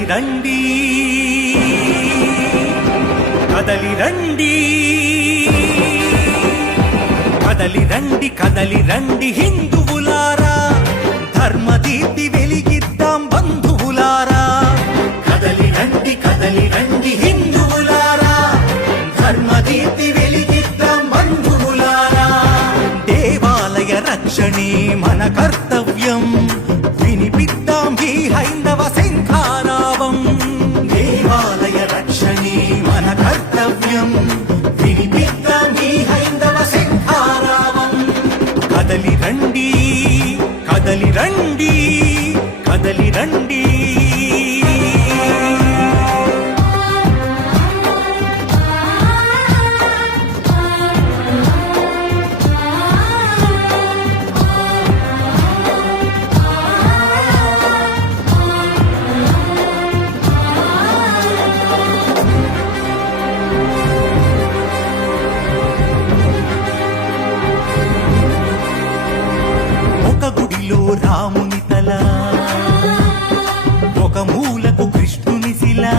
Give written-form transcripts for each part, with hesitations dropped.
కదలి రండి కదలి రండి కదలి రండి కదలి రండి హిందువులారా ధర్మదీప్తి వెలిగిద్దాం బంధువులారా కదలి రండి హిందువులారా ధర్మదీప్తి వెలిగిద్దాం బంధువులారా దేవాలయ రక్షణే మన కర్తవ్యం వినిపిద్దాం ఈ హైందవ శంఖారావం దేవాలయ రక్షణే మన కర్తవ్యం వినిపిద్దాం ఈ హైందవ శంఖారావం కదలి రండి కదలి రండి కదలి రండి రాముని తల ఒక మూలకు కృష్ణుని శిలా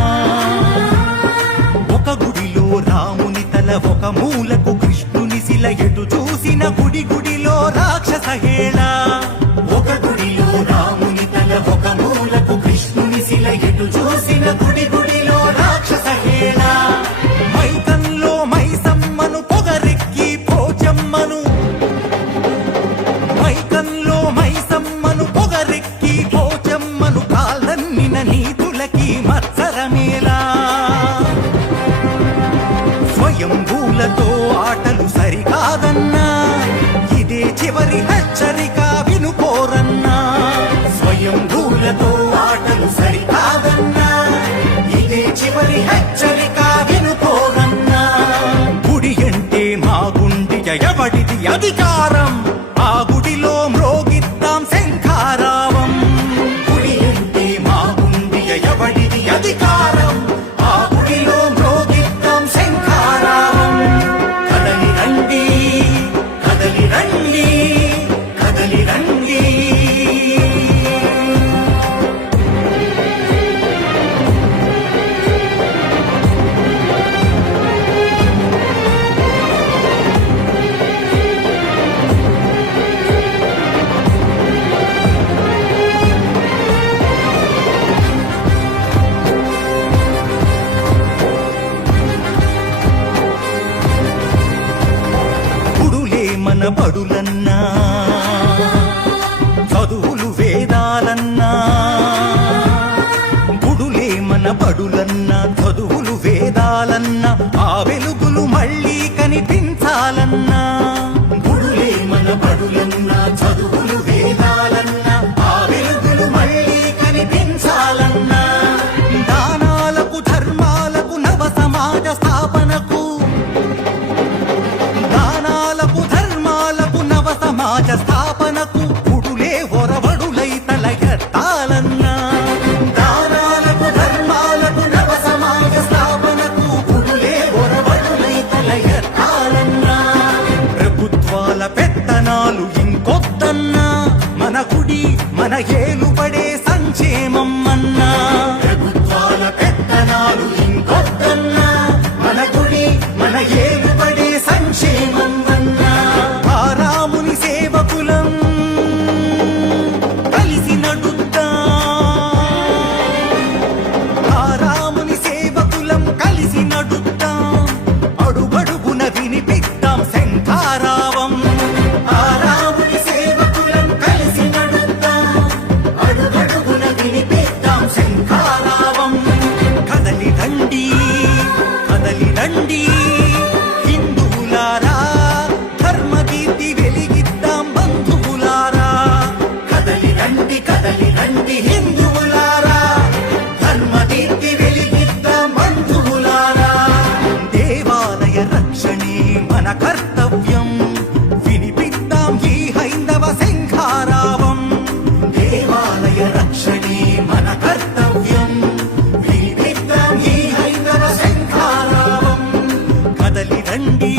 ఒక గుడిలో రాముని తల ఒక మూలకు కృష్ణుని శిల ఎటు చూసిన గుడి గుడిలో రాక్షస హేళ ఒక గుడిలో రాముని తల ఒక మూలకు కృష్ణుని శిల ఎటు చూసిన గుడి గుడిలో రాక్షస హేళ మైకంలో మైసమ్మను పొగరెక్కి పోచమ్మను మైకంలో మైసమ్మను పొగరెక్కి పోచమ్మను కాళ్ళన్నిన నీతులకి మత్సరమేలా స్వయంభూలతో ఆటలు సరికాదన్నా ఇదే చివరి హెచ్చరిక వినుకోరన్నా స్వయంభూలతో ఆటలు సరికాదన్నా ఇదే చివరి హెచ్చరిక వినుకోరన్నా గుడి అంటే మా గుండె ఎవడిది అధికారం ఆ గుడిలో మ్రోగిద్దాం శంఖారావం గుడి అంటే మా గుండె ఎవడిది అధికారం ఆ గుడిలో మ్రోగిద్దాం శంఖారావం కదలి రండి కదలి రండి కదలి రండి మన బడులన్నా చదువులు వేదాలన్నా గుడులే మన బడులన్నా చదువులు వేదాలన్నా ఆ వెలుగులు మళ్ళీ కనిపించాలన్నా గుడులే మన బడులన్నా చదువులు వేదాలన్నా ఆ వెలుగులు మళ్ళీ కనిపించాలన్నా దానాలకు ధర్మాలకు నవ సమాజ స్థాపనకు సమాజ స్థాపనకు గుడులే ఒరవడులై తలగెత్తాలన్నా దానాలకు ధర్మాలకు నవ సమాజ స్థాపనకు గుడులే ఒరవడులై తలగెత్తాలన్నా ప్రభుత్వాల పెత్తనాలు ఇంకొద్దన్నా మన గుడి మన ఏలుబడే సంక్షేమం అన్నా ప్రభుత్వాల పెత్తనాలు ఇంకొద్దన్నా మన గుడి మన ఏలుబడే సంక్షేమం అన్నా సేవకులం కలిసి నడుద్దాం ఆ రాముని సేవకులం కలిసి నడుద్దాం అడుగడుగున వినిపిద్దాం శంఖారావం ఆ రాముని సేవకులం కలిసి నడుద్దాం అడుగడుగున వినిపిద్దాం శంఖారావం కదలి రండి కదలి రండి హిందువులారా ధర్మదీప్తి వెలిగిద్దాం బంధువులారా కదలి రండి హిందువులారా ధర్మదీప్తి వెలిగిద్దాం బంధువులారా దేవాలయ రక్షణే మన కర్తవ్యం వినిపిద్దాం ఈ హైందవ శంఖారావం దేవాలయ రక్షణే మన కర్తవ్యం వినిపిద్దాం ఈ హైందవ శంఖారావం కదలి రండి